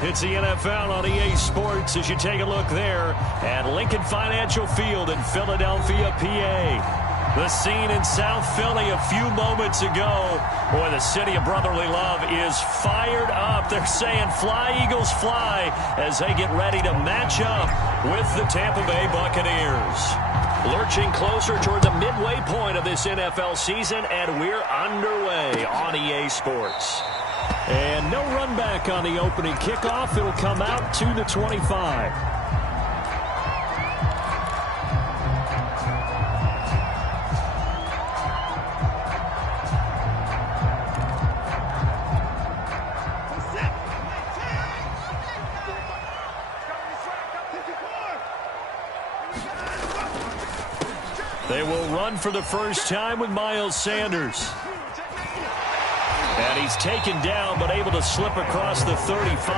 It's the NFL on EA Sports as you take a look there at Lincoln Financial Field in Philadelphia, PA. The scene in South Philly a few moments ago. Boy, the city of brotherly love is fired up. They're saying fly, Eagles, fly as they get ready to match up with the Tampa Bay Buccaneers. Lurching closer toward the midway point of this NFL season, and we're underway on EA Sports. And no run back on the opening kickoff. It'll come out to the 25. They will run for the first time with Miles Sanders. And he's taken down, but able to slip across the 35.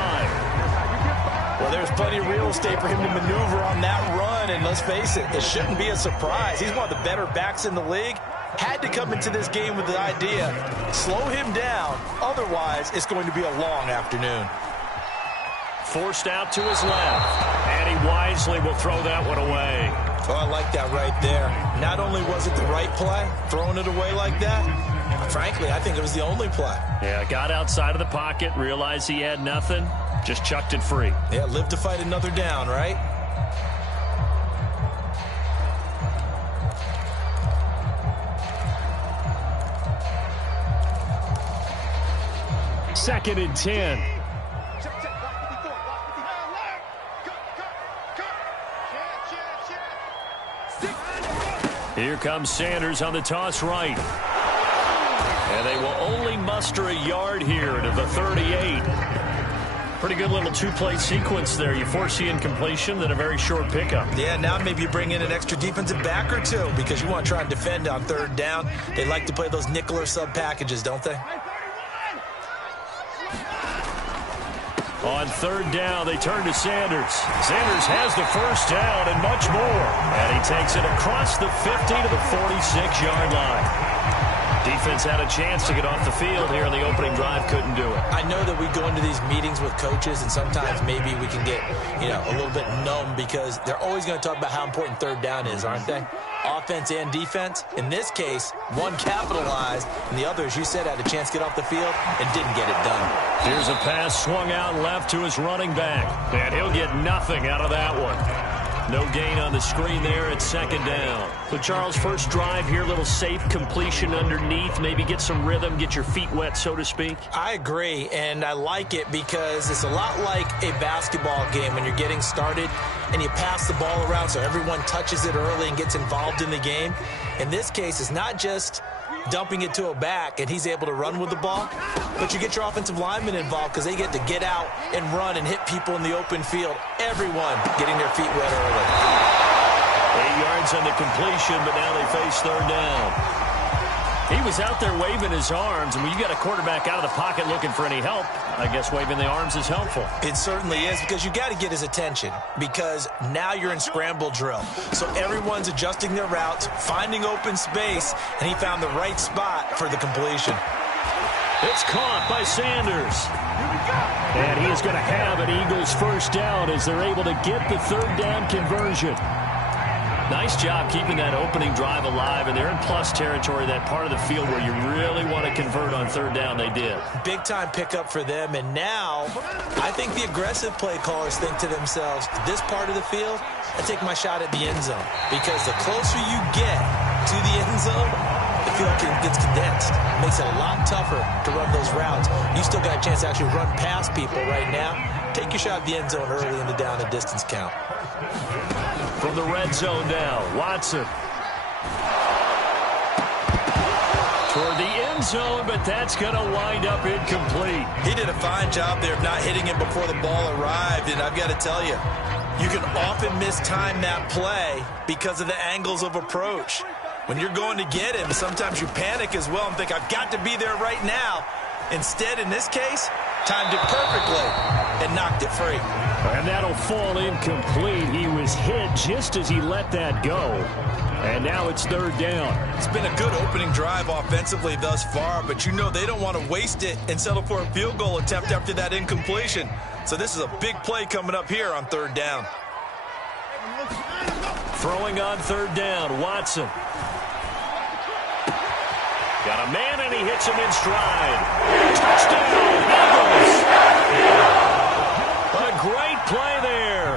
Well, there's plenty of real estate for him to maneuver on that run, and let's face it, it shouldn't be a surprise. He's one of the better backs in the league. Had to come into this game with the idea, slow him down, otherwise it's going to be a long afternoon. Forced out to his left, and he wisely will throw that one away. Oh, I like that right there. Not only was it the right play, throwing it away like that, frankly, I think it was the only play. Yeah, got outside of the pocket, realized he had nothing, just chucked it free. Yeah, live to fight another down, right? Second and 10. Here comes Sanders on the toss right. And they will only muster a yard here to the 38. Pretty good little two-play sequence there. You force the incompletion, then a very short pickup. Yeah, now maybe you bring in an extra defensive back or two because you want to try and defend on third down. They like to play those nickel or sub packages, don't they? On third down, they turn to Sanders. Sanders has the first down and much more. And he takes it across the 50 to the 46-yard line. Defense had a chance to get off the field here in the opening drive, couldn't do it. I know that we go into these meetings with coaches, and sometimes maybe we can get, a little bit numb because they're always going to talk about how important third down is, aren't they? Offense and defense. In this case, one capitalized, and the other, as you said, had a chance to get off the field and didn't get it done. Here's a pass swung out left to his running back, and he'll get nothing out of that one. No gain on the screen there at second down. So, Charles, first drive here, little safe completion underneath. Maybe get some rhythm, get your feet wet, so to speak. I agree, and I like it because it's a lot like a basketball game when you're getting started and you pass the ball around so everyone touches it early and gets involved in the game. In this case, it's not just dumping it to a back and he's able to run with the ball, but you get your offensive linemen involved because they get to get out and run and hit people in the open field. Everyone getting their feet wet early. 8 yards on the completion, but now they face third down. He was out there waving his arms, and when you got a quarterback out of the pocket looking for any help, I guess waving the arms is helpful. It certainly is, because you got to get his attention, because now you're in scramble drill. So everyone's adjusting their routes, finding open space, and he found the right spot for the completion. It's caught by Sanders. And he is going to have an Eagles first down as they're able to get the third down conversion. Nice job keeping that opening drive alive, and they're in plus territory, that part of the field where you really want to convert on third down. They did. Big-time pickup for them, and now I think the aggressive play callers think to themselves, this part of the field, I take my shot at the end zone, because the closer you get to the end zone, the field gets condensed. Makes it a lot tougher to run those routes. You still got a chance to actually run past people right now. Take your shot at the end zone early in the down and distance count. From the red zone now, Watson. Toward the end zone, but that's going to wind up incomplete. He did a fine job there of not hitting him before the ball arrived, and I've got to tell you, you can often mistime that play because of the angles of approach. When you're going to get him, sometimes you panic as well and think, I've got to be there right now. Instead, in this case, timed it perfectly and knocked it free. And that'll fall incomplete. He was hit just as he let that go. And now it's third down. It's been a good opening drive offensively thus far, but you know they don't want to waste it and settle for a field goal attempt after that incompletion. So this is a big play coming up here on third down. Throwing on third down, Watson. Got a man, and he hits him in stride. Touchdown, Eagles! A great play there.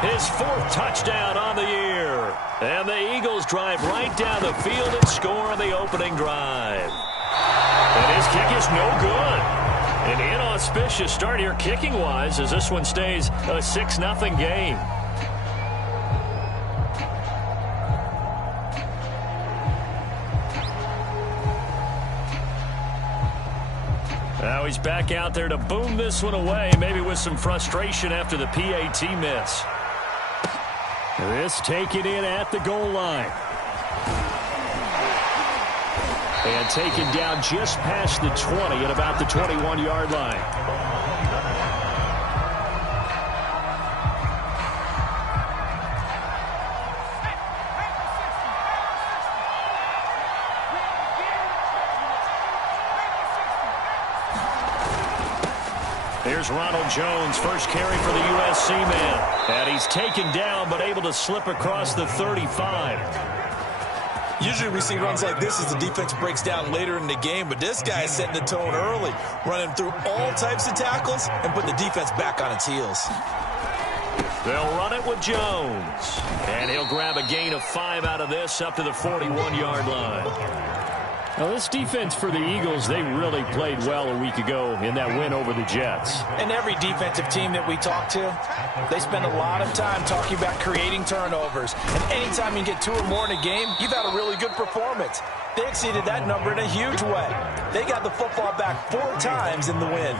His fourth touchdown on the year. And the Eagles drive right down the field and score on the opening drive. And his kick is no good. An inauspicious start here kicking-wise as this one stays a 6-0 game. Now he's back out there to boom this one away, maybe with some frustration after the PAT miss. This taken in at the goal line. And taken down just past the 20 at about the 21-yard line. Here's Ronald Jones, first carry for the USC man. And he's taken down, but able to slip across the 35. Usually we see runs like this as the defense breaks down later in the game, but this guy is setting the tone early, running through all types of tackles and put the defense back on its heels. They'll run it with Jones. And he'll grab a gain of 5 out of this up to the 41-yard line. Now, this defense for the Eagles, they really played well a week ago in that win over the Jets. And every defensive team that we talk to, they spend a lot of time talking about creating turnovers. And anytime you get 2 or more in a game, you've had a really good performance. They exceeded that number in a huge way. They got the football back 4 times in the win.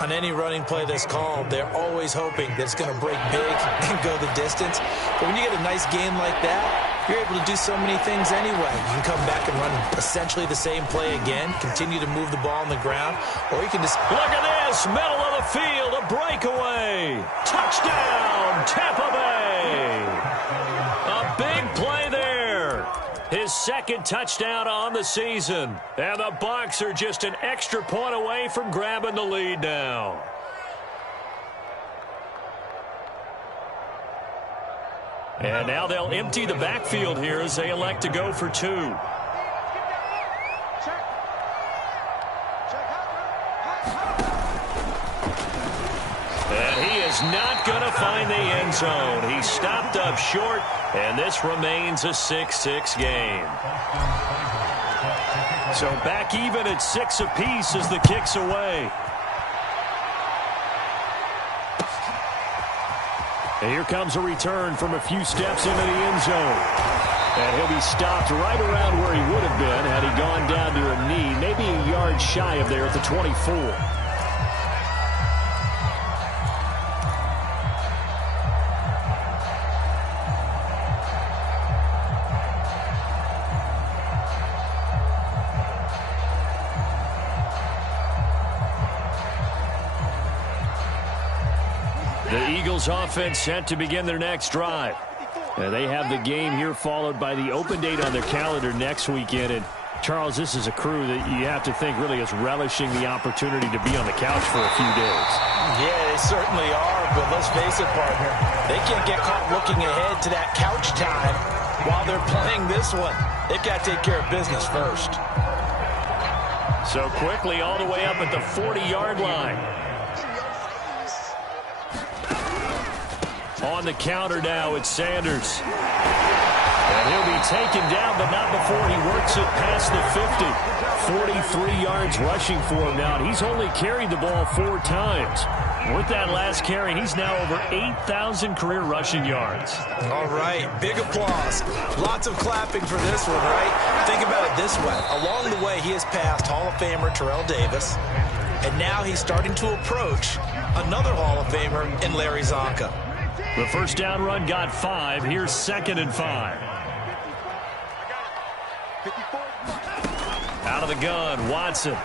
On any running play that's called, they're always hoping that it's going to break big and go the distance. But when you get a nice game like that, you're able to do so many things anyway. You can come back and run essentially the same play again, continue to move the ball on the ground, or you can just... Look at this, middle of the field, a breakaway. Touchdown, Tampa Bay. A big play there. His second touchdown on the season. And the Bucs are just an extra point away from grabbing the lead now. And now they'll empty the backfield here as they elect to go for 2. And he is not going to find the end zone. He stopped up short, and this remains a 6-6 game. So back even at 6 apiece as the kick's away. And here comes a return from a few steps into the end zone. And he'll be stopped right around where he would have been had he gone down to a knee, maybe a yard shy of there at the 24. The Eagles offense set to begin their next drive. They have the game here followed by the open date on their calendar next weekend. And Charles, this is a crew that you have to think really is relishing the opportunity to be on the couch for a few days. Yeah, they certainly are, but let's face it, partner. They can't get caught looking ahead to that couch time while they're playing this one. They've got to take care of business first. So quickly all the way up at the 40-yard line. On the counter now, it's Sanders. And he'll be taken down, but not before he works it past the 50. 43 yards rushing for him now, and he's only carried the ball 4 times. With that last carry, he's now over 8,000 career rushing yards. All right, big applause. Lots of clapping for this one, right? Think about it this way. Along the way, he has passed Hall of Famer Terrell Davis, and now he's starting to approach another Hall of Famer in Larry Zonka. The first down run got 5. Here's 2nd and 5. Out of the gun, Watson.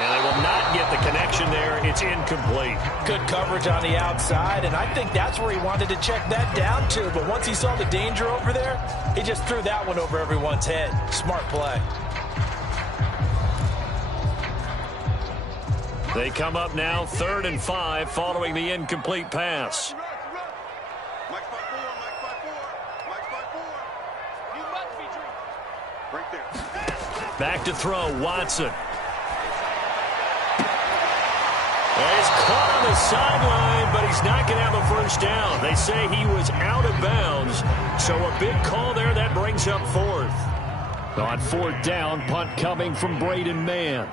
And they will not get the connection there. It's incomplete. Good coverage on the outside, and I think that's where he wanted to check that down to. But once he saw the danger over there, he just threw that one over everyone's head. Smart play. They come up now 3rd and 5 following the incomplete pass. Back to throw, Watson. He's caught on the sideline, but he's not going to have a first down. They say he was out of bounds, so a big call there that brings up 4th. On 4th down, punt coming from Braden Mann.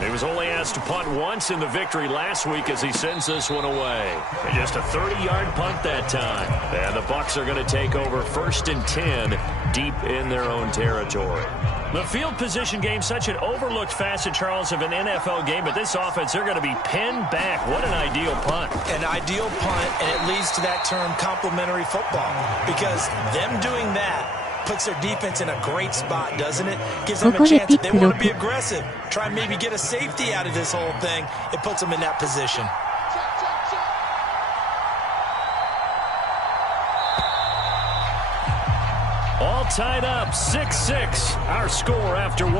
He was only asked to punt once in the victory last week as he sends this one away. And just a 30-yard punt that time. And the Bucs are going to take over 1st and 10 deep in their own territory. The field position game, such an overlooked facet, Charles, of an NFL game. But this offense, they're going to be pinned back. What an ideal punt. An ideal punt, and it leads to that term complementary football. Because them doing that puts their defense in a great spot, doesn't it? Gives them a chance if they want to be aggressive. Try and maybe get a safety out of this whole thing. It puts them in that position. All tied up, 6-6. Our score after 1.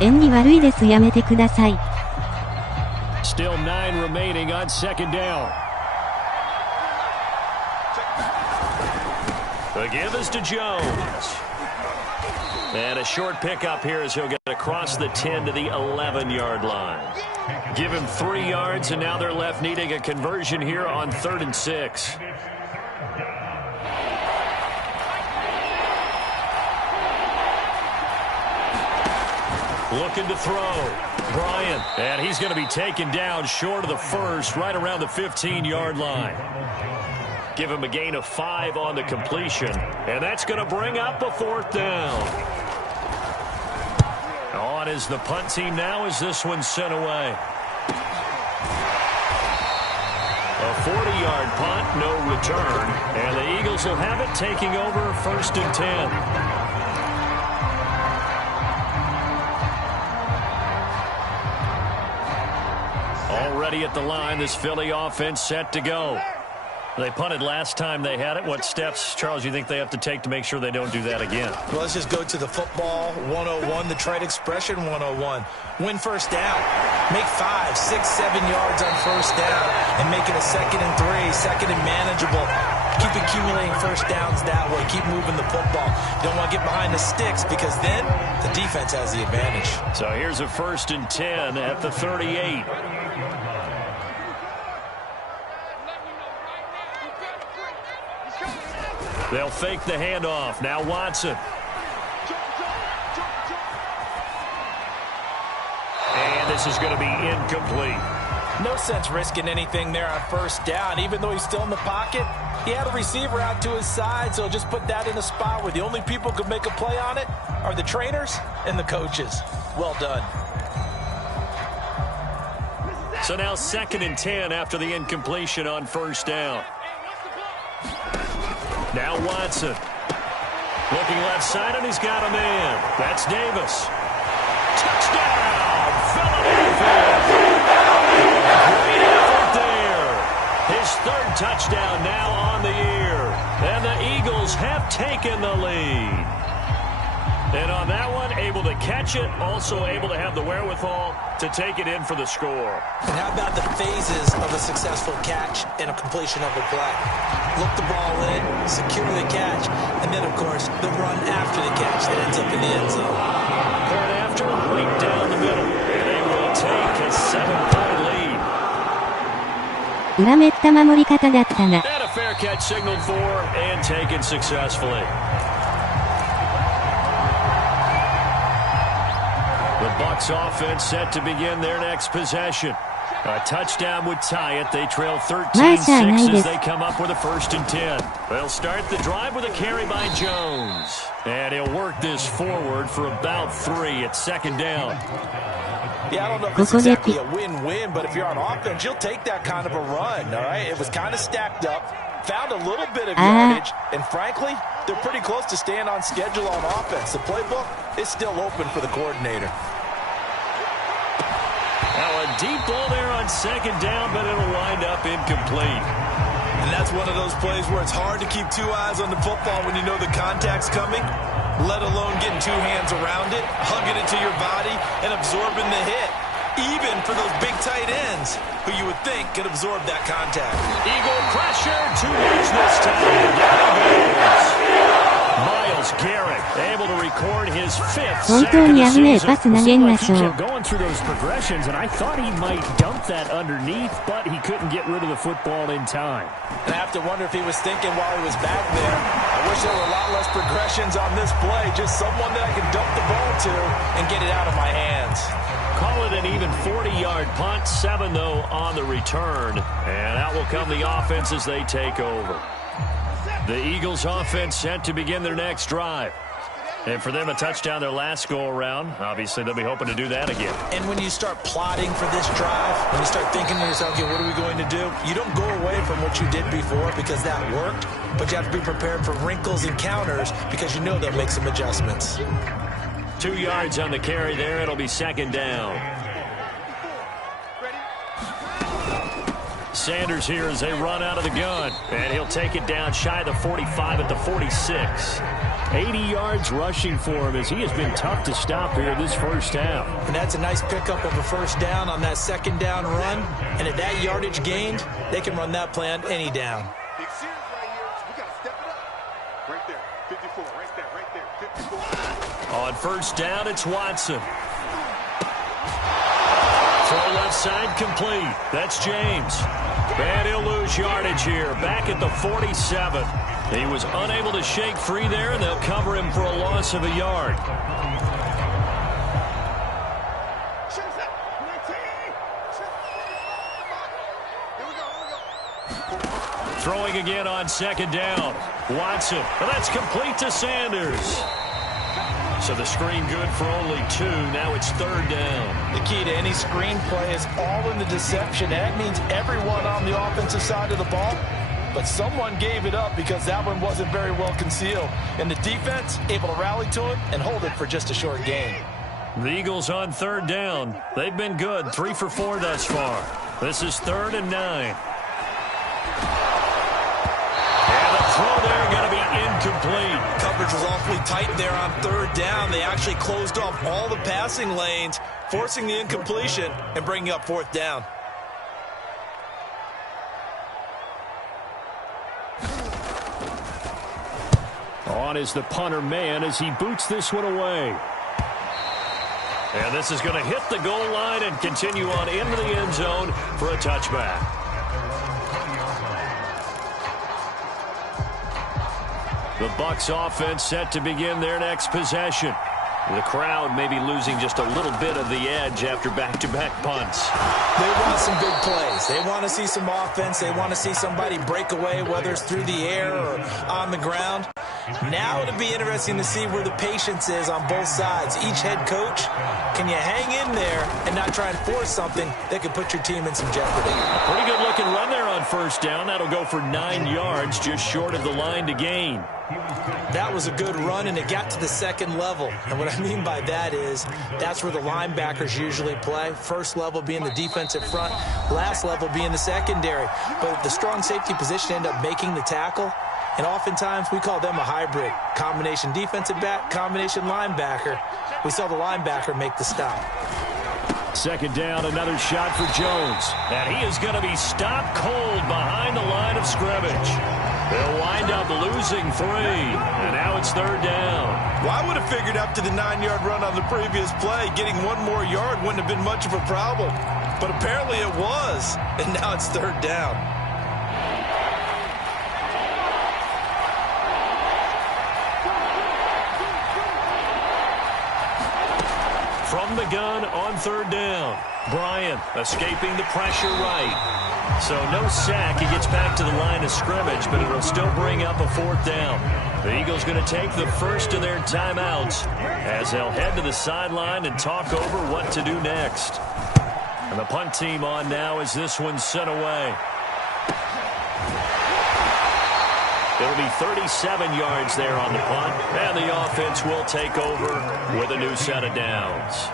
縁起悪いです。やめてください。Still 9 remaining on 2nd down. The give is to Jones. And a short pickup here as he'll get across the 10 to the 11-yard line. Give him 3 yards, and now they're left needing a conversion here on 3rd and 6. Looking to throw. Bryant. And he's going to be taken down short of the first, right around the 15-yard line. Give him a gain of 5 on the completion. And that's going to bring up a 4th down. On is the punt team now as this one's sent away. A 40-yard punt, no return. And the Eagles will have it, taking over 1st and 10. Already at the line, this Philly offense set to go. They punted last time they had it. What steps, Charles, you think they have to take to make sure they don't do that again? Well, let's just go to the football 101, the trade expression 101. Win first down. Make 5, 6, 7 yards on first down and make it a 2nd and 3, 2nd and manageable. Keep accumulating first downs that way. Keep moving the football. You don't want to get behind the sticks because then the defense has the advantage. So here's a 1st and 10 at the 38. They'll fake the handoff. Now Watson. And this is going to be incomplete. No sense risking anything there on first down. Even though he's still in the pocket, he had a receiver out to his side, so just put that in a spot where the only people who can make a play on it are the trainers and the coaches. Well done. So now 2nd and 10 after the incompletion on first down. Now Watson. Looking left side, and he's got a man. That's Davis. Touchdown, Philadelphia. Great effort there. His 3rd touchdown now on the year. And the Eagles have taken the lead. And on that one, able to catch it, also able to have the wherewithal to take it in for the score. And how about the phases of a successful catch and a completion of a play? Look the ball in, secure the catch, and then, of course, the run after the catch that ends up in the end zone. Point after, right down the middle. And they will take a 7-point lead. 裏めった守り方だったな。 And a fair catch signaled for and taken successfully. The Bucs offense set to begin their next possession. A touchdown would tie it. They trail 13-6 as they come up with a 1st and 10. They'll start the drive with a carry by Jones. And he'll work this forward for about 3 at 2nd down. Yeah, I don't know if it's exactly a win-win, but if you're on offense, you'll take that kind of a run, all right? It was kind of stacked up. found a little bit of yardage, and frankly, they're pretty close to staying on schedule on offense. The playbook is still open for the coordinator. Now a deep ball there on second down, but it'll wind up incomplete. And that's one of those plays where it's hard to keep two eyes on the football when you know the contact's coming, let alone getting two hands around it, hugging it to your body, and absorbing the hit. Even for those big tight ends who you would think could absorb that contact. Eagle pressure, too much this time. Down he goes. Myles Garrett able to record his fifth sack of the season. He kept going through those progressions, and I thought he might dump that underneath, but he couldn't get rid of the football in time. And I have to wonder if he was thinking while he was back there, I wish there were a lot less progressions on this play, just someone that I can dump the ball to and get it out of my hands. Call it an even 40-yard punt, 7 though on the return, and out will come the offense as they take over. The Eagles offense set to begin their next drive. And for them, a touchdown their last go-around. Obviously, they'll be hoping to do that again. And when you start plotting for this drive, when you start thinking to yourself, okay, what are we going to do? You don't go away from what you did before because that worked, but you have to be prepared for wrinkles and counters because you know they'll make some adjustments. 2 yards on the carry there. It'll be second down. Sanders here as they run out of the gun. And he'll take it down shy of the 45 at the 46. 80 yards rushing for him as he has been tough to stop here this first half. And that's a nice pickup of a first down on that second down run. And at that yardage gained, they can run that play on any down. On first down, it's Watson. Throw left side complete. That's James. And he'll lose yardage here. Back at the 47. He was unable to shake free there, and they'll cover him for a loss of a yard. Throwing again on second down. Watson. And that's complete to Sanders. So the screen good for only 2. Now it's third down. The key to any screen play is all in the deception. That means everyone on the offensive side of the ball, but someone gave it up because that one wasn't very well concealed. And the defense able to rally to it and hold it for just a short gain. The Eagles on third down. They've been good. 3 for 4 thus far. This is 3rd and 9. And the throw there going to be incomplete. Coverage was awfully tight there on third down. They actually closed off all the passing lanes, forcing the incompletion and bringing up fourth down. On is the punter man as he boots this one away. And this is going to hit the goal line and continue on into the end zone for a touchback. The Bucs offense set to begin their next possession. The crowd may be losing just a little bit of the edge after back-to-back punts. They want some big plays. They want to see some offense. They want to see somebody break away, whether it's through the air or on the ground. Now it'll be interesting to see where the patience is on both sides. Each head coach, can you hang in there and not try and force something that could put your team in some jeopardy? A pretty good-looking run there on first down. That'll go for 9 yards, just short of the line to gain. That was a good run, and it got to the second level. And what I mean by that is that's where the linebackers usually play. First level being the defensive front, last level being the secondary. But the strong safety position ended up making the tackle. And oftentimes we call them a hybrid. Combination defensive back, combination linebacker. We saw the linebacker make the stop. Second down, another shot for Jones. And he is going to be stopped cold behind the line of scrimmage. They'll wind up losing 3. And now it's third down. Well, I would have figured up to the 9-yard run on the previous play. Getting 1 more yard wouldn't have been much of a problem. But apparently it was. And now it's third down. From the gun on third down. Bryant escaping the pressure right. So no sack. He gets back to the line of scrimmage, but it'll still bring up a fourth down. The Eagles going to take the first of their timeouts as they'll head to the sideline and talk over what to do next. And the punt team on now as this one's sent away. It'll be 37 yards there on the punt, and the offense will take over with a new set of downs.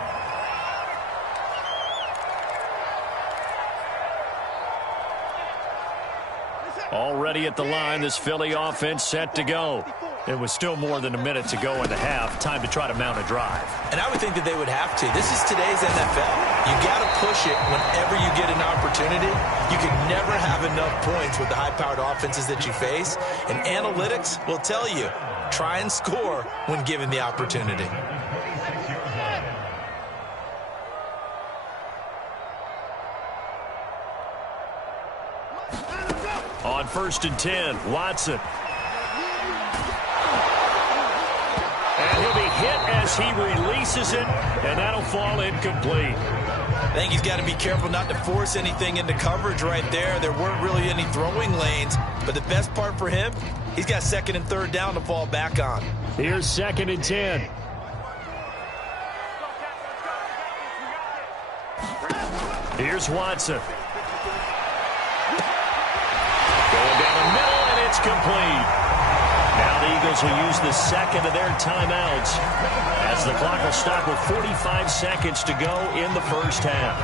Already at the line, this Philly offense set to go. It was still more than a minute to go in the half. Time to try to mount a drive. And I would think that they would have to. This is today's NFL. You got to push it whenever you get an opportunity. You can never have enough points with the high-powered offenses that you face. And analytics will tell you, try and score when given the opportunity. On 1st and 10, Watson. And he'll be hit as he releases it, and that'll fall incomplete. I think he's got to be careful not to force anything into coverage right there. There weren't really any throwing lanes, but the best part for him, he's got 2nd and 3rd down to fall back on. Here's 2nd and 10. Here's Watson. Going down the middle, and it's complete. Now the Eagles will use the 2nd of their timeouts as the clock will stop with 45 seconds to go in the first half.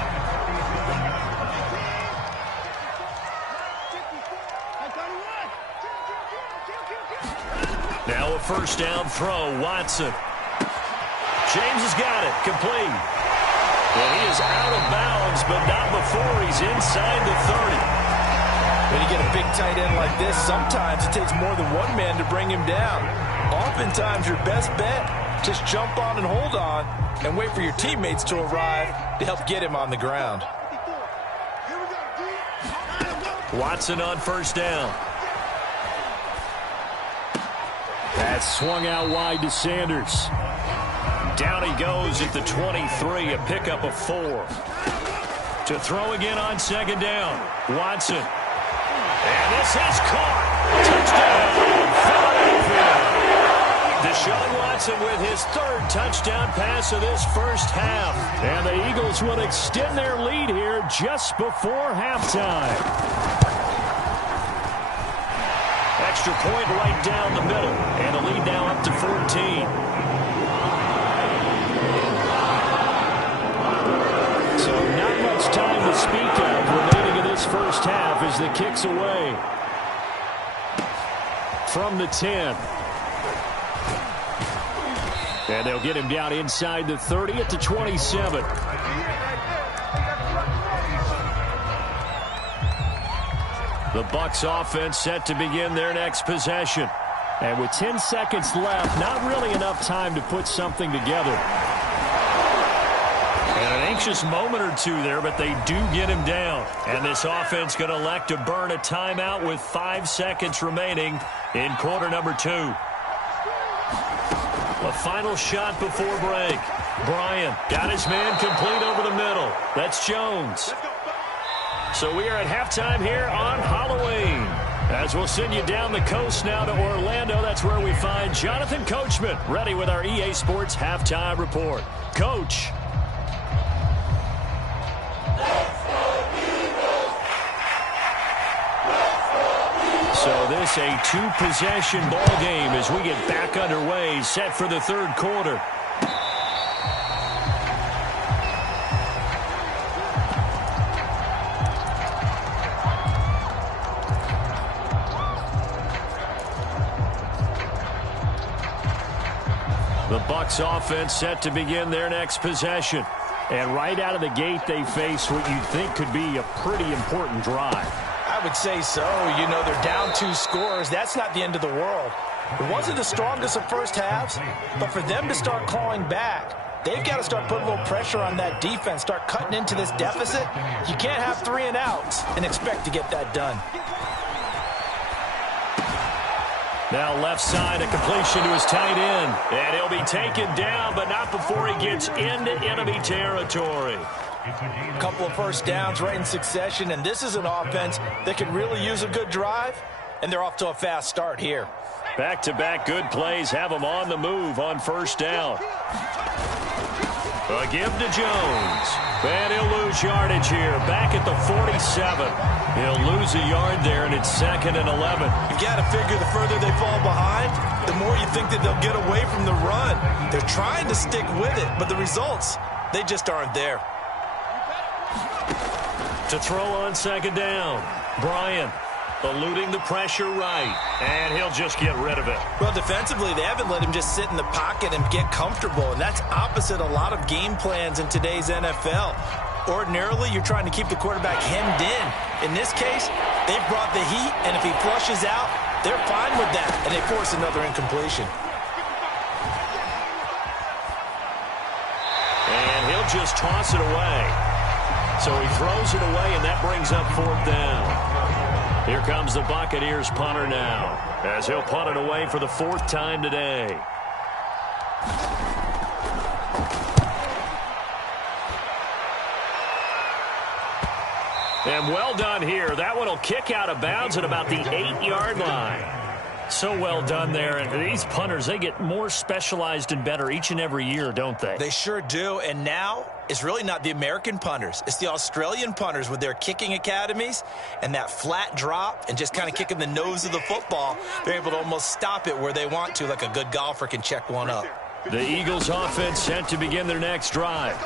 Now a 1st down throw, Watson. James has got it, complete. Well, he is out of bounds, but not before he's inside the 30. When you get a big tight end like this, sometimes it takes more than one man to bring him down. Oftentimes, your best bet, just jump on and hold on and wait for your teammates to arrive to help get him on the ground. Watson on 1st down. That's swung out wide to Sanders. Down he goes at the 23, a pickup of 4. To throw again on 2nd down, Watson. And this is caught. Touchdown, Philadelphia. Deshaun Watson with his 3rd touchdown pass of this first half. And the Eagles will extend their lead here just before halftime. Extra point right down the middle. And the lead now up to 14. So not much time to speak of remaining in this first half as the kick's away from the 10. And they'll get him down inside the 30 at the 27. The Bucs offense set to begin their next possession. And with 10 seconds left, not really enough time to put something together. And an anxious moment or two there, but they do get him down. And this offense going to elect to burn a timeout with 5 seconds remaining in quarter number 2. A final shot before break. Bryant got his man complete over the middle. That's Jones. So we are at halftime here on Halloween. As we'll send you down the coast now to Orlando, that's where we find Jonathan Coachman ready with our EA Sports halftime report. Coach. So this a 2-possession ball game as we get back underway, set for the 3rd quarter. The Bucs offense set to begin their next possession. And right out of the gate, they face what you'd think could be a pretty important drive. I would say so. You know, they're down 2 scores. That's not the end of the world. It wasn't the strongest of first halves, but for them to start clawing back, they've got to start putting a little pressure on that defense, start cutting into this deficit. You can't have 3 and outs and expect to get that done. Now left side, a completion to his tight end. And he'll be taken down, but not before he gets into enemy territory. A couple of first downs right in succession, and this is an offense that could really use a good drive, and they're off to a fast start here. Back-to-back good plays have them on the move on 1st down. A give to Jones. And he'll lose yardage here. Back at the 47. He'll lose a yard there, and it's 2nd and 11. You got to figure the further they fall behind, the more you think that they'll get away from the run. They're trying to stick with it, but the results, they just aren't there. To throw on 2nd down. Bryant eluding the pressure right, and he'll just get rid of it. Well, defensively, they haven't let him just sit in the pocket and get comfortable, and that's opposite a lot of game plans in today's NFL. Ordinarily, you're trying to keep the quarterback hemmed in. In this case, they've brought the heat, and if he flushes out, they're fine with that, and they force another incompletion. And he'll just toss it away. So he throws it away, and that brings up 4th down. Here comes the Buccaneers punter now, as he'll punt it away for the 4th time today. And well done here. That one will kick out of bounds at about the 8-yard line. So well done there. And these punters, they get more specialized and better each and every year, don't they? They sure do. And now it's really not the American punters. It's the Australian punters with their kicking academies and that flat drop and just kind of kicking the nose of the football. They're able to almost stop it where they want to, like a good golfer can check one up. The Eagles offense set to begin their next drive.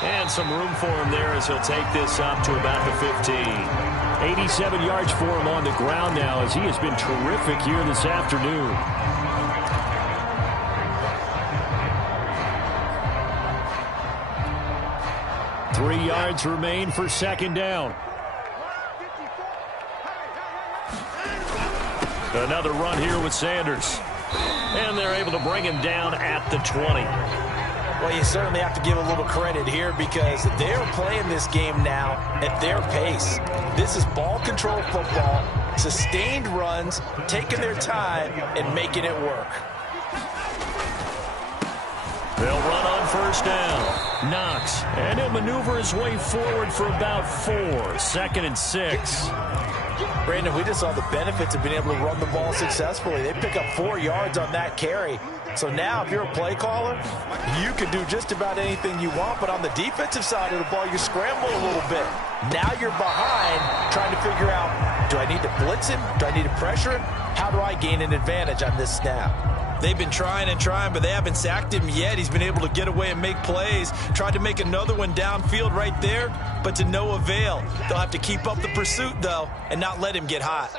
And some room for him there as he'll take this up to about the 15. 87 yards for him on the ground now as he has been terrific here this afternoon. Three yards remain for 2nd down. Another run here with Sanders. And they're able to bring him down at the 20. Well, you certainly have to give a little credit here because they're playing this game now at their pace. This is ball control football, sustained runs, taking their time and making it work. They'll run on 1st down. Knox, and he'll maneuver his way forward for about 4. 2nd and 6. Brandon, we just saw the benefits of being able to run the ball successfully. They pick up 4 yards on that carry. So now if you're a play caller, you can do just about anything you want, but on the defensive side of the ball, you scramble a little bit. Now you're behind trying to figure out, do I need to blitz him? Do I need to pressure him? How do I gain an advantage on this snap? They've been trying and trying, but they haven't sacked him yet. He's been able to get away and make plays. Tried to make another one downfield right there, but to no avail. They'll have to keep up the pursuit, though, and not let him get hot.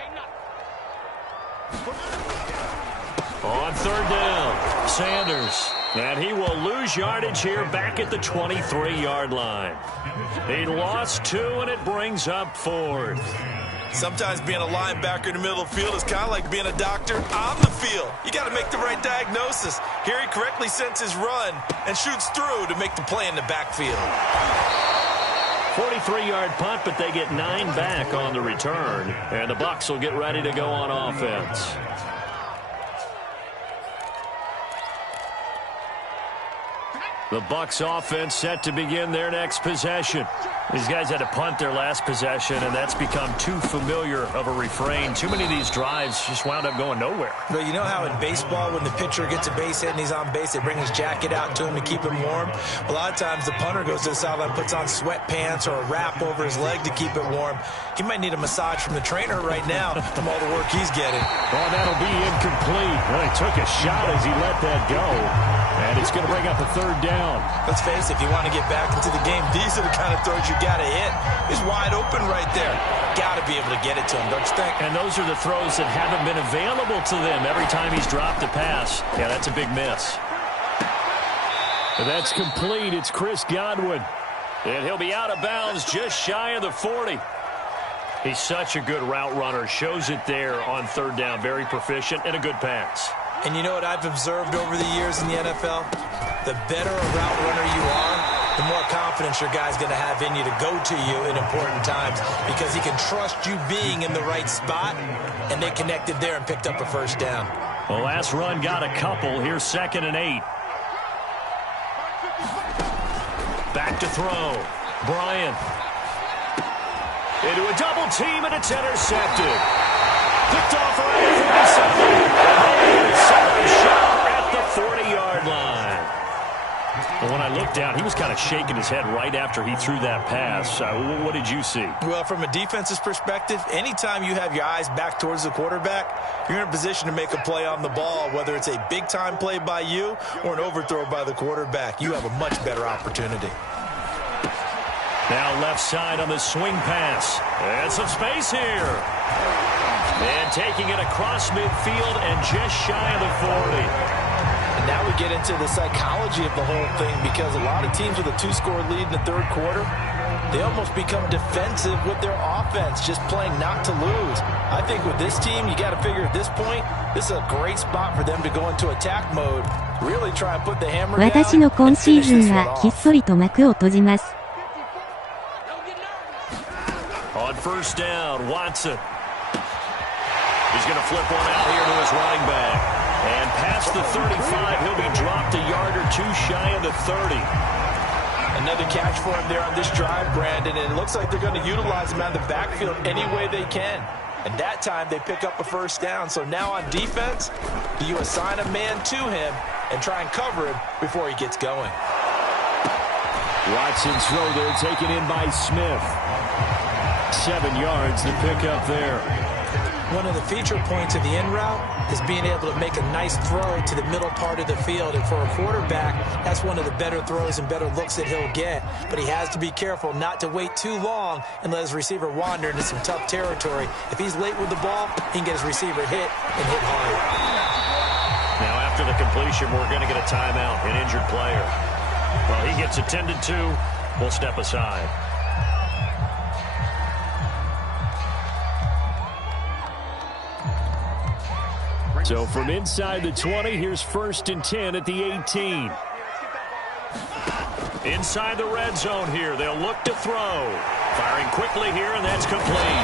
On 3rd down, Sanders. And he will lose yardage here back at the 23-yard line. He lost 2, and it brings up 4th. Sometimes being a linebacker in the middle of the field is kind of like being a doctor on the field. You got to make the right diagnosis. Here he correctly senses run and shoots through to make the play in the backfield. 43-yard punt, but they get 9 back on the return. And the Bucs will get ready to go on offense. The Bucs offense set to begin their next possession. These guys had to punt their last possession, and that's become too familiar of a refrain. Too many of these drives just wound up going nowhere. But you know how in baseball, when the pitcher gets a base hit and he's on base, they bring his jacket out to him to keep him warm? A lot of times the punter goes to the sideline, puts on sweatpants or a wrap over his leg to keep it warm. He might need a massage from the trainer right now from all the work he's getting. Oh, that'll be incomplete. Well, he took a shot as he let that go. And it's going to bring up a 3rd down. Let's face it, if you want to get back into the game, these are the kind of throws you got to hit. He's wide open right there. Got to be able to get it to him, don't you think? And those are the throws that haven't been available to them every time he's dropped a pass. Yeah, that's a big miss. And that's complete. It's Chris Godwin. And he'll be out of bounds just shy of the 40. He's such a good route runner. Shows it there on 3rd down. Very proficient and a good pass. And you know what I've observed over the years in the NFL? The better a route runner you are, the more confidence your guy's going to have in you to go to you in important times because he can trust you being in the right spot, and they connected there and picked up a 1st down. The last run got a couple. Here's 2nd and 8. Back to throw. Bryant. Into a double team, and it's intercepted. Picked off around the 47. And second shot at the 40-yard line. Well, when I looked down, he was kind of shaking his head right after he threw that pass. What did you see? Well, from a defense's perspective, anytime you have your eyes back towards the quarterback, you're in a position to make a play on the ball, whether it's a big-time play by you or an overthrow by the quarterback. You have a much better opportunity. Now left side on the swing pass. And some space here. And taking it across midfield and just shy of the 40. And now we get into the psychology of the whole thing, because a lot of teams with a 2-score lead in the third quarter, they almost become defensive with their offense, just playing not to lose. I think with this team, you got to figure at this point, this is a great spot for them to go into attack mode, really try and put the hammer down. 私の今シーズンはひっそりと幕を閉じます。On first down, Watson. He's going to flip one out here to his running back. And past the 35, he'll be dropped a yard or two shy of the 30. Another catch for him there on this drive, Brandon, and it looks like they're going to utilize him out of the backfield any way they can. And that time, they pick up a first down. So now on defense, do you assign a man to him and try and cover him before he gets going? Watson's throw there taken in by Smith. 7 yards to pick up there. One of the feature points of the in route is being able to make a nice throw to the middle part of the field. And for a quarterback, that's one of the better throws and better looks that he'll get. But he has to be careful not to wait too long and let his receiver wander into some tough territory. If he's late with the ball, he can get his receiver hit and hit hard. Now after the completion, we're going to get a timeout, an injured player. Well, he gets attended to. We'll step aside. So from inside the 20, here's 1st and 10 at the 18. Inside the red zone here, they'll look to throw. Firing quickly here, and that's complete.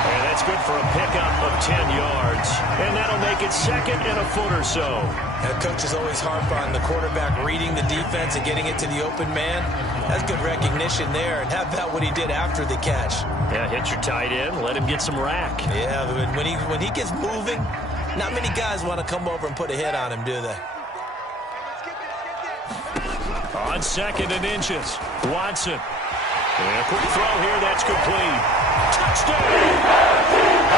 And that's good for a pickup of 10 yards. And that'll make it 2nd and a foot or so. That coach is always harp on the quarterback reading the defense and getting it to the open man. That's good recognition there. And how about what he did after the catch? Yeah, hit your tight end, let him get some rack. Yeah, when he gets moving, not many guys want to come over and put a hit on him, do they? On 2nd and inches, Watson. And a quick throw here, that's complete. Touchdown!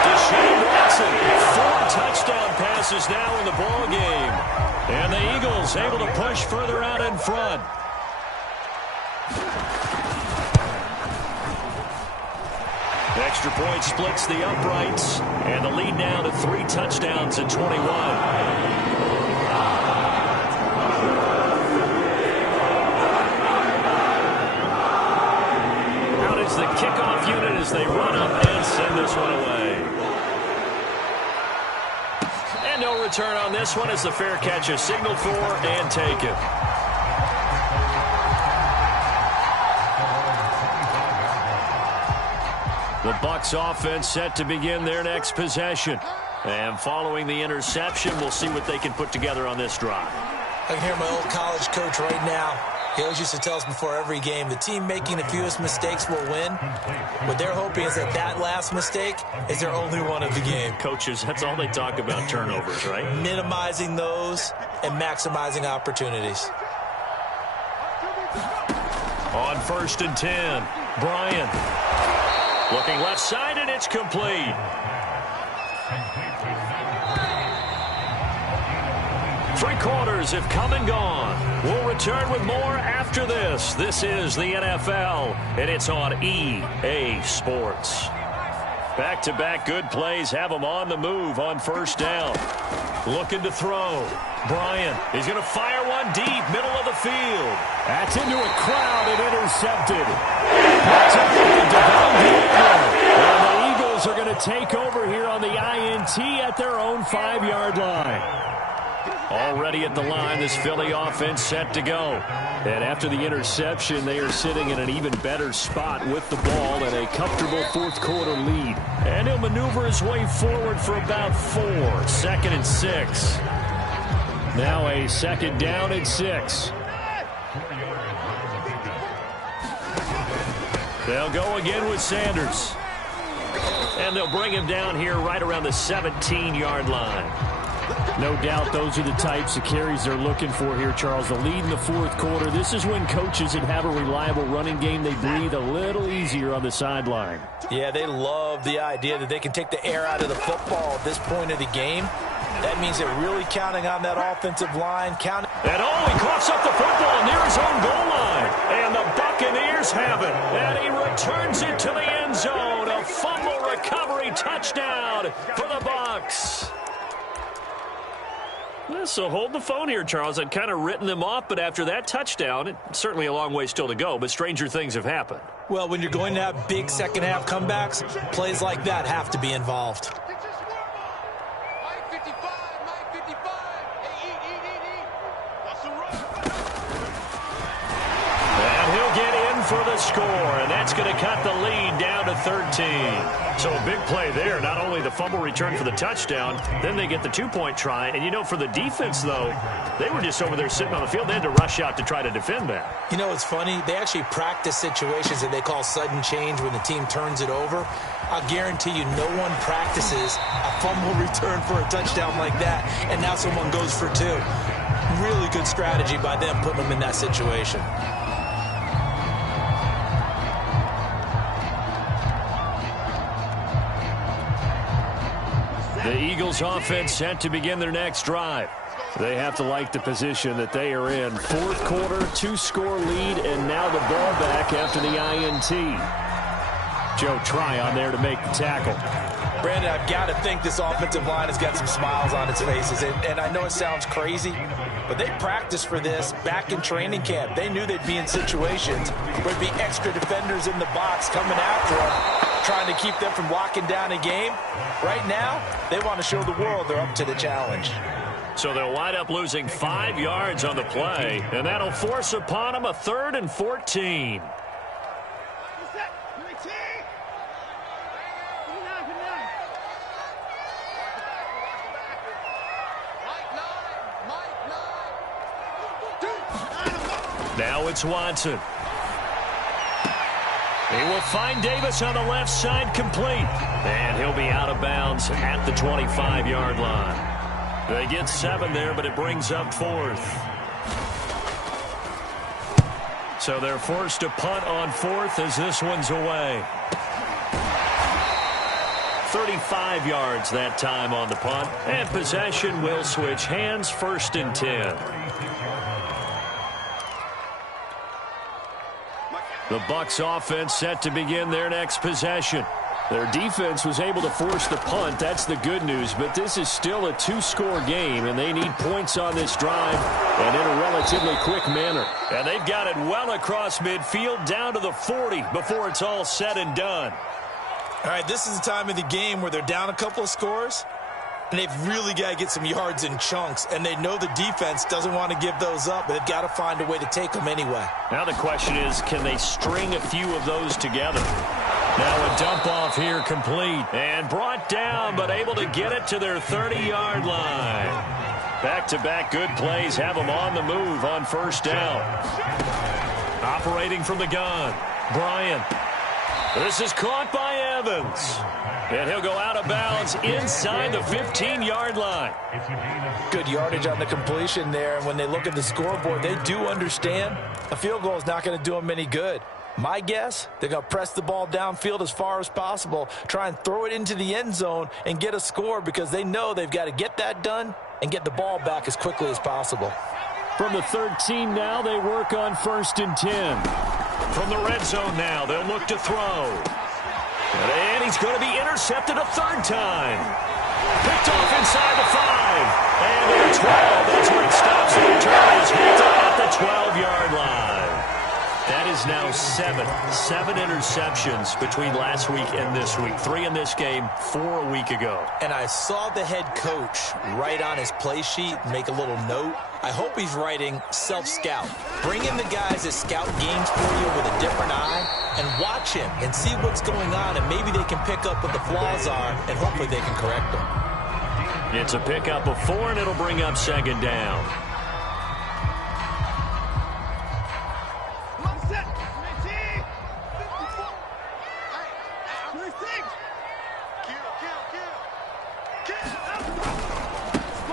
Deshaun Watson, 4 touchdown passes now in the ball game. And the Eagles able to push further out in front. Extra point splits the uprights, and the lead now to 3 touchdowns at 21. Out is the kickoff unit as they run up and send this one away. And no return on this one as the fair catch is signaled for and taken. The Bucs offense set to begin their next possession. And following the interception, we'll see what they can put together on this drive. I can hear my old college coach right now. He always used to tell us before every game, the team making the fewest mistakes will win. What they're hoping is that last mistake is their only one of the game. Coaches, that's all they talk about, turnovers, right? Minimizing those and maximizing opportunities. On 1st and 10, Bryant. Looking left side, and it's complete. Three quarters have come and gone. We'll return with more after this. This is the NFL, and it's on EA Sports. Back-to-back good plays have them on the move on 1st down. Looking to throw. Bryant, he's going to fire one deep, middle of the field. That's into a crowd and intercepted. And the Eagles are going to take over here on the INT at their own 5-yard line. Already at the line, this Philly offense set to go. And after the interception, they are sitting in an even better spot with the ball and a comfortable 4th quarter lead. And he'll maneuver his way forward for about 4. 2nd and 6. Now a 2nd down and 6. They'll go again with Sanders. And they'll bring him down here right around the 17-yard line. No doubt those are the types of carries they're looking for here, Charles. The lead in the fourth quarter. This is when coaches that have a reliable running game, they breathe a little easier on the sideline. Yeah, they love the idea that they can take the air out of the football at this point of the game. That means they're really counting on that offensive line. He coughs up the football near his own goal line. And the Buccaneers have it. And he returns it to the end zone. A fumble recovery touchdown for the Bucs. So hold the phone here, Charles. I'd kind of written them off, but after that touchdown, it's certainly a long way still to go, but stranger things have happened. Well, when you're going to have big second-half comebacks, plays like that have to be involved. And he'll get in for the score, and that's going to cut the lead down to 13. So a big play there. Not only the fumble return for the touchdown, then they get the two-point try. And, you know, for the defense, though, they were just over there sitting on the field. They had to rush out to try to defend that. You know, it's funny. They actually practice situations that they call sudden change when the team turns it over. I'll guarantee you no one practices a fumble return for a touchdown like that, and now someone goes for two. Really good strategy by them putting them in that situation. The Eagles offense set to begin their next drive. They have to like the position that they are in. Fourth quarter, 2-score lead, and now the ball back after the INT. Joe Tryon there to make the tackle. Brandon, I've got to think this offensive line has got some smiles on its faces. And I know it sounds crazy, but they practiced for this back in training camp. They knew they'd be in situations where there'd be extra defenders in the box coming after them, trying to keep them from locking down a game. Right now, they want to show the world they're up to the challenge. So they'll wind up losing 5 yards on the play, and that'll force upon them a 3rd and 14. Now it's Watson. He will find Davis on the left side complete. And he'll be out of bounds at the 25-yard line. They get 7 there, but it brings up 4th. So they're forced to punt on 4th as this one's away. 35 yards that time on the punt. And possession will switch hands, 1st and 10. The Bucs offense set to begin their next possession. Their defense was able to force the punt. That's the good news. But this is still a 2-score game, and they need points on this drive and in a relatively quick manner. And they've got it well across midfield down to the 40 before it's all said and done. All right, this is the time of the game where they're down a couple of scores, and they've really got to get some yards in chunks, and they know the defense doesn't want to give those up, but they've got to find a way to take them anyway. Now the question is, can they string a few of those together? Now a dump off here complete, and brought down, but able to get it to their 30-yard line. Back-to-back good plays have them on the move on 1st down. Operating from the gun, Bryant. This is caught by Evans. And he'll go out of bounds inside the 15-yard line. Good yardage on the completion there. And when they look at the scoreboard, they do understand a field goal is not going to do them any good. My guess, they're going to press the ball downfield as far as possible, try and throw it into the end zone and get a score because they know they've got to get that done and get the ball back as quickly as possible. From the 13 now, they work on 1st and 10. From the red zone now, they'll look to throw. And he's going to be intercepted a 3rd time. Picked off inside the 5. And to the 12. That's where it stops. The return is hit at the 12-yard line. That is now 7 interceptions between last week and this week. 3 in this game, 4 a week ago. And I saw the head coach write on his play sheet, make a little note. I hope he's writing self-scout. Bring in the guys that scout games for you with a different eye and watch him and see what's going on, and maybe they can pick up what the flaws are, and hopefully they can correct them. It's a pickup of 4, and it'll bring up 2nd down.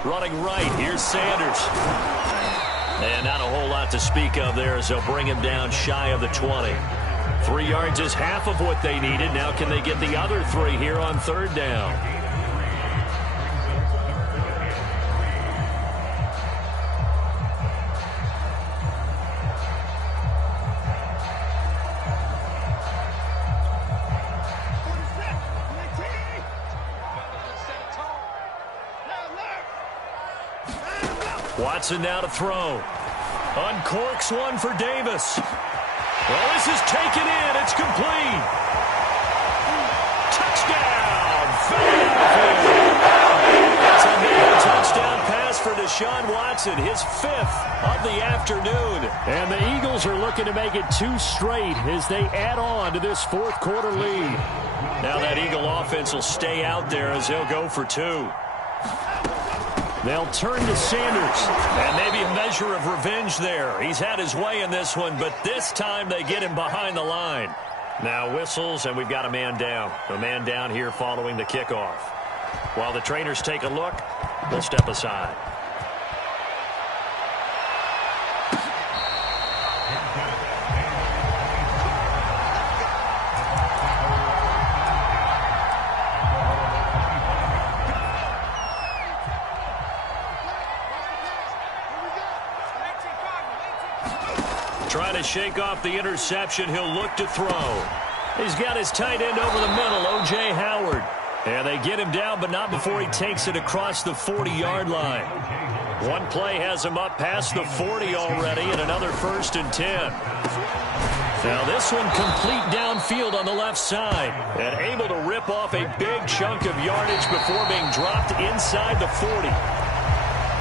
Running right, here's Sanders. And not a whole lot to speak of there as they'll bring him down shy of the 20. 3 yards is half of what they needed. Now can they get the other 3 here on 3rd down? Watson now to throw. Uncorks one for Davis. Well, this is taken in. It's complete. Touchdown. It's another touchdown pass for Deshaun Watson, his 5th of the afternoon. And the Eagles are looking to make it 2 straight as they add on to this 4th quarter lead. Now that Eagle offense will stay out there as they'll go for 2. They'll turn to Sanders. And maybe a measure of revenge there. He's had his way in this one, but this time they get him behind the line. Now whistles, and we've got a man down. A man down here following the kickoff. While the trainers take a look, we'll step aside. Trying to shake off the interception. He'll look to throw. He's got his tight end over the middle, O.J. Howard. And they get him down, but not before he takes it across the 40-yard line. One play has him up past the 40 already, and another 1st and 10. Now this one complete downfield on the left side. And able to rip off a big chunk of yardage before being dropped inside the 40.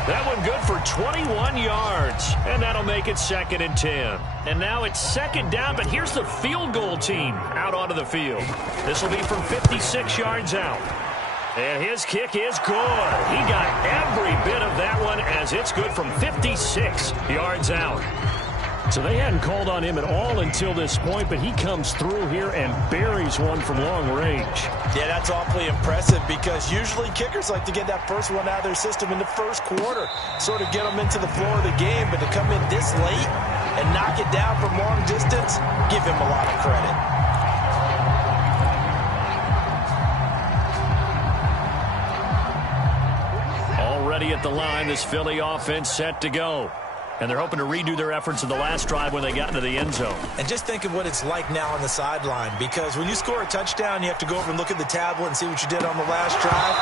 That one good for 21 yards, and that'll make it 2nd and 10. And now it's 2nd down, but here's the field goal team out onto the field. This will be from 56 yards out. And his kick is good. He got every bit of that one as it's good from 56 yards out. So they hadn't called on him at all until this point, but he comes through here and buries one from long range. Yeah, that's awfully impressive because usually kickers like to get that first one out of their system in the 1st quarter, sort of get them into the flow of the game, but to come in this late and knock it down from long distance, give him a lot of credit. Already at the line, this Philly offense set to go. And they're hoping to redo their efforts in the last drive when they got into the end zone. And just think of what it's like now on the sideline, because when you score a touchdown, you have to go over and look at the tablet and see what you did on the last drive.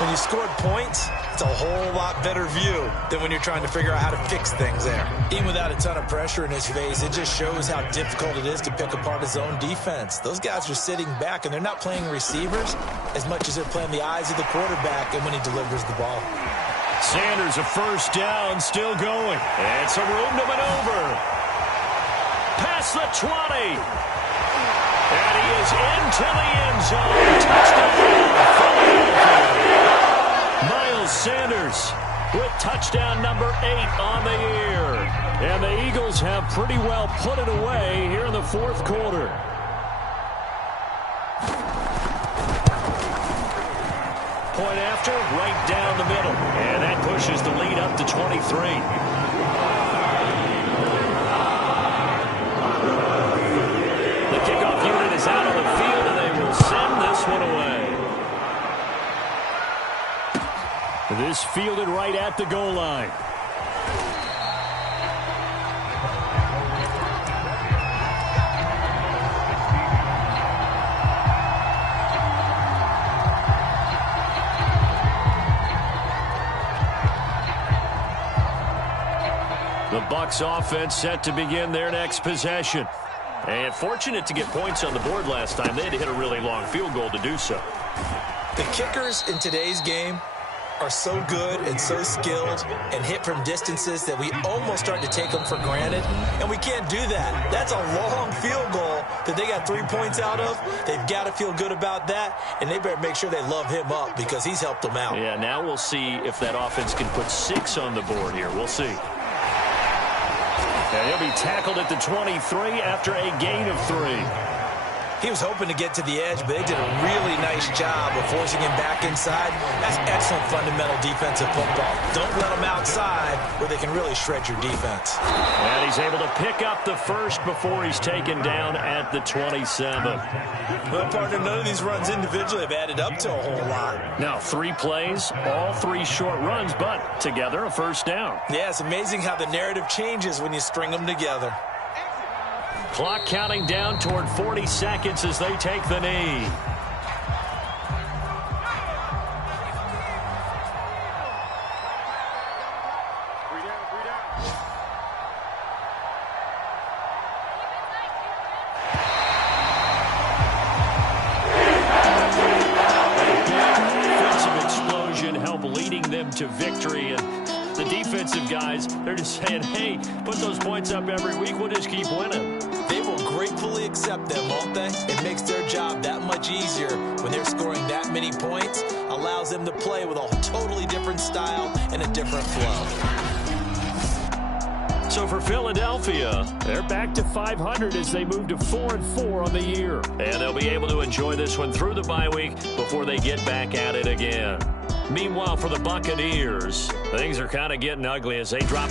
When you scored points, it's a whole lot better view than when you're trying to figure out how to fix things there. Even without a ton of pressure in his face, it just shows how difficult it is to pick apart his own defense. Those guys are sitting back, and they're not playing receivers as much as they're playing the eyes of the quarterback and when he delivers the ball. Sanders, a 1st down, still going. And some room to maneuver. Past the 20. And he is into the end zone. Touchdown, Philadelphia. Miles Sanders with touchdown number 8 on the year. And the Eagles have pretty well put it away here in the 4th quarter. Point after, right down the middle. And that pushes the lead up to 23. The kickoff unit is out on the field, and they will send this one away. This fielded right at the goal line. The Bucs offense set to begin their next possession. And fortunate to get points on the board last time. They had to hit a really long field goal to do so. The kickers in today's game are so good and so skilled and hit from distances that we almost start to take them for granted, and we can't do that. That's a long field goal that they got 3 points out of. They've got to feel good about that, and they better make sure they love him up because he's helped them out. Yeah, now we'll see if that offense can put 6 on the board here. We'll see. And he'll be tackled at the 23 after a gain of 3. He was hoping to get to the edge, but they did a really nice job of forcing him back inside. That's excellent fundamental defensive football. Don't let them outside where they can really shred your defense. And he's able to pick up the first before he's taken down at the 27. Well, partner, none of these runs individually have added up to a whole lot. Now 3 plays, all 3 short runs, but together a first down. Yeah, it's amazing how the narrative changes when you string them together. Clock counting down toward 40 seconds as they take the knee. Offensive explosion help leading them to victory, and the defensive guys, they're just saying, hey, put those points up every week, we'll just keep winning. They will gratefully accept them, won't they? It makes their job that much easier when they're scoring that many points. Allows them to play with a totally different style and a different flow. So for Philadelphia, they're back to 500 as they move to 4-4 on the year. And they'll be able to enjoy this one through the bye week before they get back at it again. Meanwhile, for the Buccaneers, things are kind of getting ugly as they drop